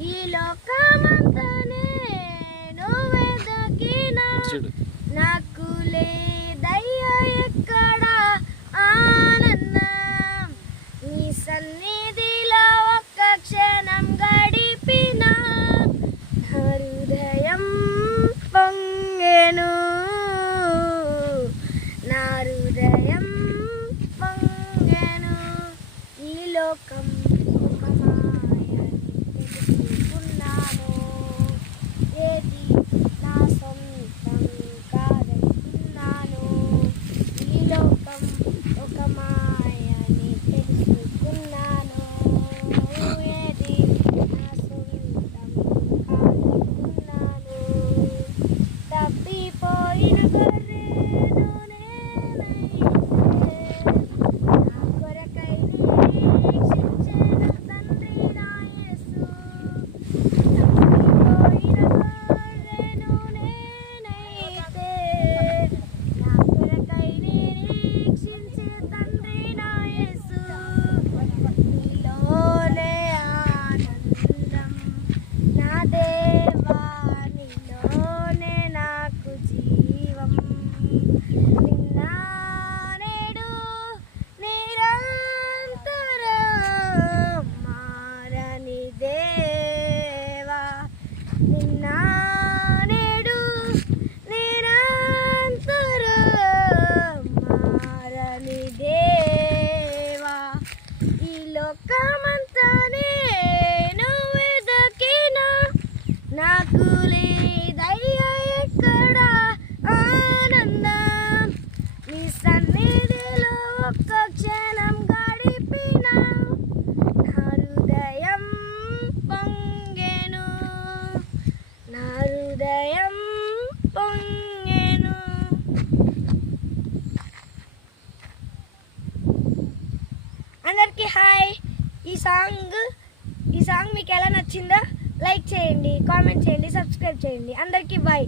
ఈ లోకమంతా నేను వెదకినా నాకు లేదయ్యా ఎక్కడ ఆనందం నీ సన్నిధిలో ఒక్క క్షణం గడిపిన హృదయం పొంగెను నా హృదయం పొంగెను ఈ లోకం ఒక మాయని తెలుసుకున్నాను ఏది నా సొంతం కాదనుకున్నాను ఈ లోకం ఒక మాయని తెలుసుకున్నాను ఏది నా సొంతం కాదనుకున్నాను తప్పిపోయిన గొర్రెను నేనైతే నా కొరకై నిరీక్షించెను తండ్రి నా యేసు తప్పిపోయిన గొర్రెను నేనైతే నా కొరకై నిరీక్షించే తండ్రి నా యేసు నీలోనే ఆనందం నా దేవా నీలోనే నాకు జీవం నిన్న నేడు నిరంతరం మారని దేవా నిన్న నేడు నిరంతరం మారని దేవా ఈ లోకమంతా నేను వెదకినా నాకు లేదయ్యా ఎక్కడ ఆనందం నీ సన్నిధిలో ఒక్క క్షణం గడిపిన నా హృదయం పొంగెను నా హృదయం పొంగెను. అందరికీ హాయ్. ఈ సాంగ్ మీకు ఎలా నచ్చిందో లైక్ చేయండి, కామెంట్ చేయండి, సబ్స్క్రైబ్ చేయండి. అందరికీ బాయ్.